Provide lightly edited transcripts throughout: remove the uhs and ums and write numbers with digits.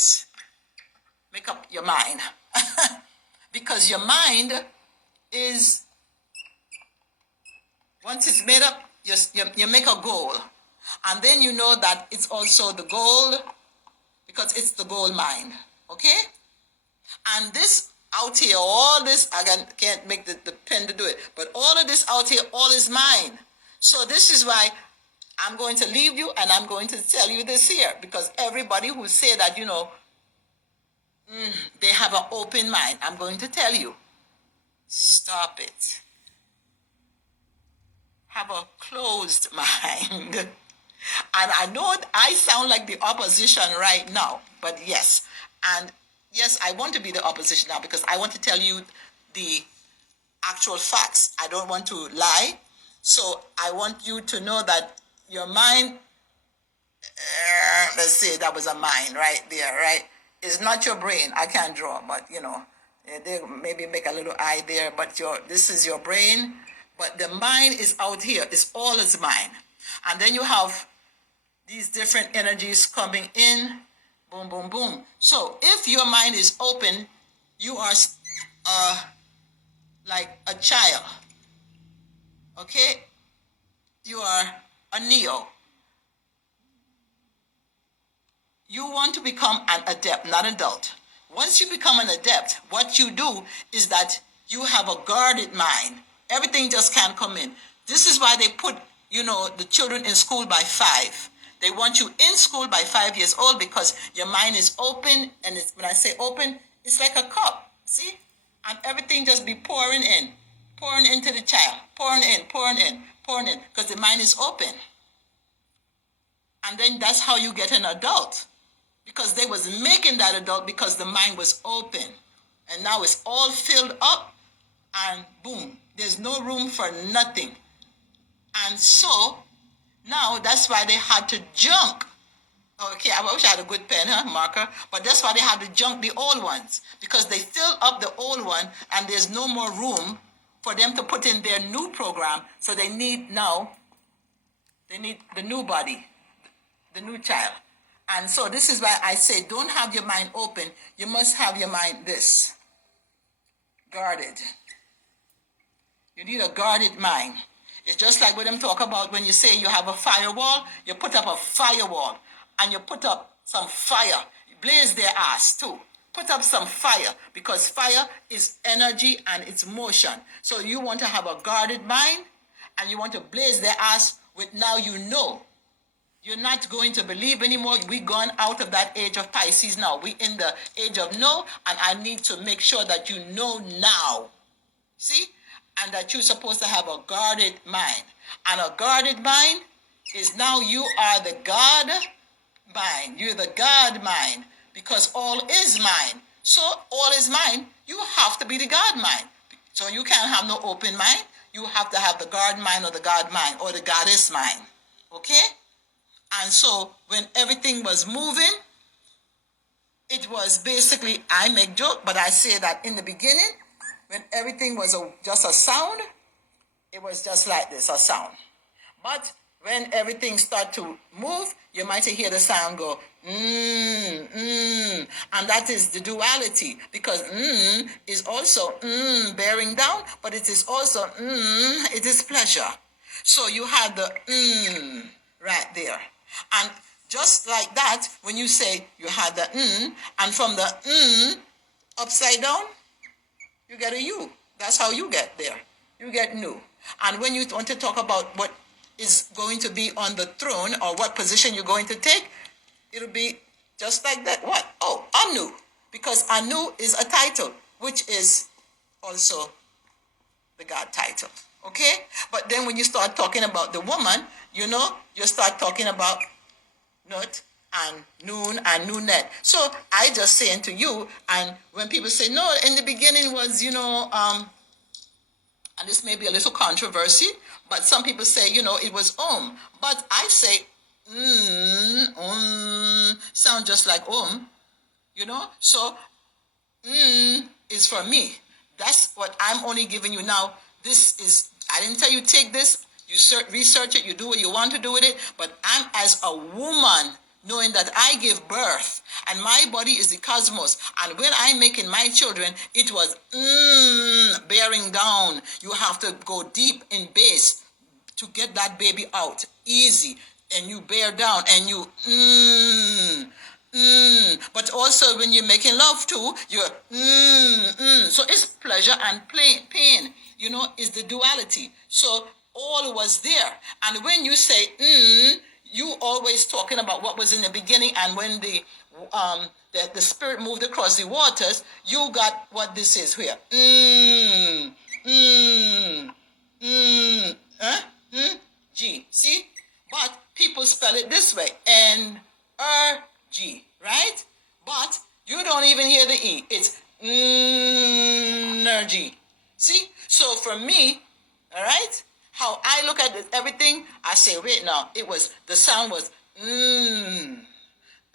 is. Make up your mind. Because your mind is, once it's made up, you make a goal. And then you know that it's also the goal, because it's the goal mind. Okay? And this out here, all this, I can't make the pen to do it, but all of this out here, all is mine. So this is why I'm going to leave you and I'm going to tell you this here, because everybody who say that, they have an open mind, I'm going to tell you, stop it. Have a closed mind. And I know I sound like the opposition right now, but yes. And yes, I want to be the opposition now because I want to tell you the actual facts. I don't want to lie. So I want you to know that your mind, let's say that was a mind right there, right? It's not your brain. I can't draw, but they maybe make a little eye there, but this is your brain. But the mind is out here. It's all is mine. And then you have these different energies coming in. Boom, boom, boom. So if your mind is open, you are like a child. Okay? You are a neo. You want to become an adept, not an adult. Once you become an adept, what you do is that you have a guarded mind. Everything just can't come in. This is why they put, the children in school by 5. They want you in school by 5 years old because your mind is open. And when I say open, it's like a cup, see? And everything just be pouring into the child, pouring in, because the mind is open. And then that's how you get an adult. Because they was making that adult because the mind was open. And now it's all filled up and boom, there's no room for nothing. And so now that's why they had to junk. Okay, I wish I had a good pen, marker. But that's why they had to junk the old ones. Because they filled up the old one and there's no more room for them to put in their new program. So they need the new body, the new child. And so this is why I say don't have your mind open. You must have your mind guarded. You need a guarded mind. It's just like what I'm talking about when you say you have a firewall, you put up a firewall and you put up some fire. Blaze their ass too. Put up some fire because fire is energy and it's motion. So you want to have a guarded mind and you want to blaze their ass with now you know. You're not going to believe anymore. We've gone out of that age of Pisces now. We're in the age of know, and I need to make sure that you know now. See? And that you're supposed to have a guarded mind. And a guarded mind is now you are the God mind. You're the God mind. Because all is mine. So all is mine. You have to be the God mind. So you can't have no open mind. You have to have the God mind or the God mind or the goddess mind. Okay? And so when everything was moving, it was basically, I make joke, but I say that in the beginning, when everything was just a sound, it was just like this, a sound. But when everything started to move, you might hear the sound go, and that is the duality, because is also bearing down, but it is also it is pleasure. So you have the right there. And just like that, when you say you had the and from the upside down, you get a U. That's how you get there. You get new. And when you want to talk about what is going to be on the throne or what position you're going to take, it'll be just like that. What? Oh, Anu. Because Anu is a title, which is also the God title. Okay? But then when you start talking about the woman, you start talking about Nut and Noon and Noonet. So I just saying to you, and when people say, no, in the beginning was, and this may be a little controversy, but some people say, it was But I say, sound just like So, is for me. That's what I'm only giving you now. I didn't tell you take this, you research it, you do what you want to do with it, but I'm as a woman knowing that I give birth and my body is the cosmos. And when I'm making my children, it was bearing down. You have to go deep in base to get that baby out. Easy. And you bear down and you but also when you're making love too, you're so it's pleasure and pain, is the duality. So all was there. And when you say you always talking about what was in the beginning, and when the spirit moved across the waters, you got what this is here. G. See? But people spell it this way. N-R-G. Right? But you don't even hear the E. It's energy. See? So for me, all right, how I look at everything, I say, wait now, the sound was and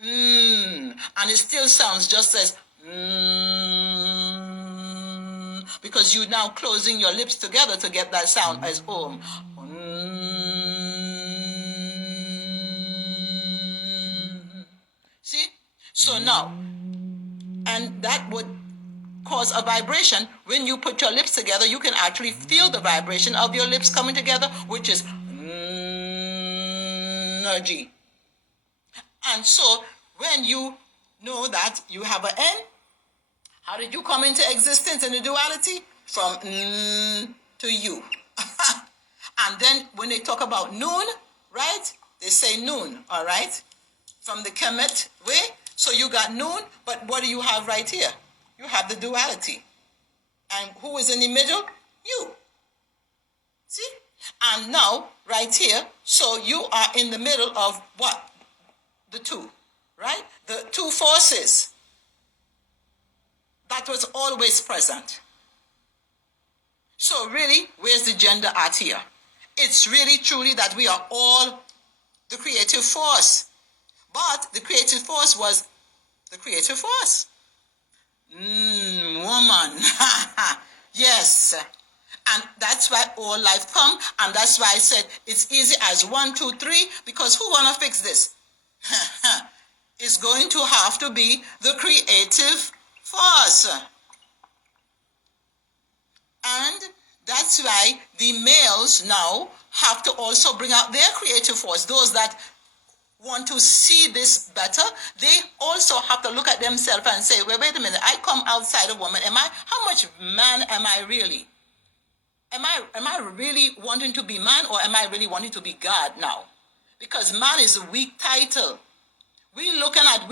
it still sounds just as because you're now closing your lips together to get that sound as om. See? So now, and that would cause a vibration. When you put your lips together, you can actually feel the vibration of your lips coming together, which is energy. And so when you know that you have an N, how did you come into existence in the duality? From to you. And then when they talk about noon, right? They say noon, all right? From the Kemet way. So you got noon, but what do you have right here? You have the duality. And who is in the middle? You. See? And now, right here, so you are in the middle of what? The two, right? The two forces. That was always present. So really, where's the gender at here? It's really truly that we are all the creative force. But the creative force was the creative force. Woman. Yes. And that's why all life come. And that's why I said it's easy as 1, 2, 3. Because who wanna fix this? It's going to have to be the creative force. And that's why the males now have to also bring out their creative force. Those that want to see this better, they also have to look at themselves and say, well, wait a minute, I come outside a woman. How much man am I really? Am I really wanting to be man, or am I really wanting to be God now? Because man is a weak title. We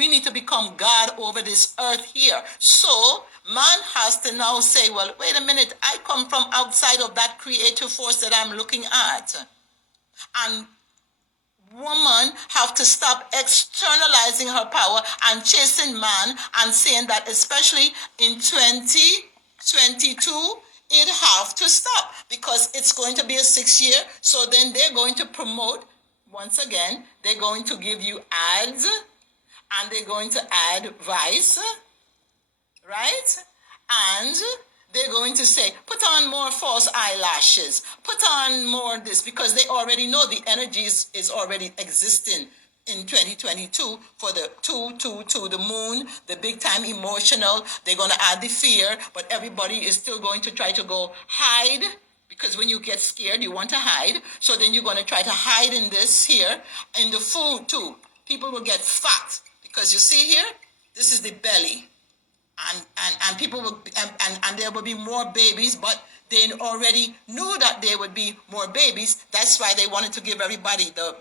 need to become God over this earth here. So man has to now say, well, wait a minute, I come from outside of that creative force that I'm looking at. And woman have to stop externalizing her power and chasing man and saying that especially in 2022, it have to stop because it's going to be a 6 year. So then they're going to promote, once again, they're going to give you ads and they're going to add vice, right? And they're going to say, put on more false eyelashes, put on more this, because they already know the energy is already existing in 2022 for the 222, the moon, the big time emotional. They're going to add the fear, but everybody is still going to try to go hide, because when you get scared, you want to hide. So then you're going to try to hide in this here, in the food too. People will get fat, because you see here, this is the belly. And people will, and there will be more babies, but they already knew that there would be more babies. That's why they wanted to give everybody the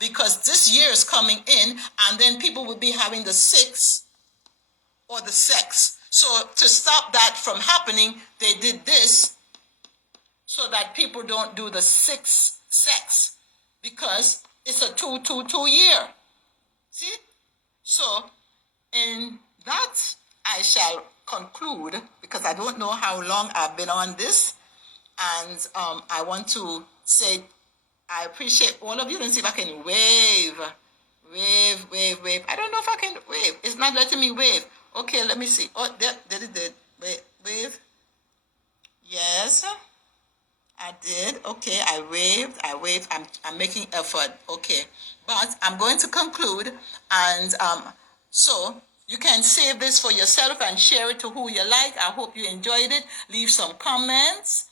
because this year is coming in, and then people will be having the 6 or the sex. So to stop that from happening, they did this so that people don't do the 6 sex, because it's a 222 year. See? So in that, I shall conclude, because I don't know how long I've been on this, and I want to say I appreciate all of you. Let's see if I can wave. I don't know if I can wave. It's not letting me wave. Okay, let me see. Oh, there it did. Wave. Yes, I did. Okay. Okay, I waved. I'm making effort. Okay, but I'm going to conclude, and so you can save this for yourself and share it to who you like. I hope you enjoyed it. Leave some comments.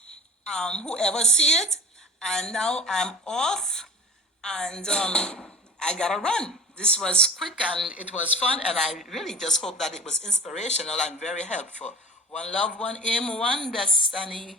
Whoever see it, and now I'm off, and I gotta run. This was quick and it was fun, and I really just hope that it was inspirational and very helpful. One love, one aim, one destiny.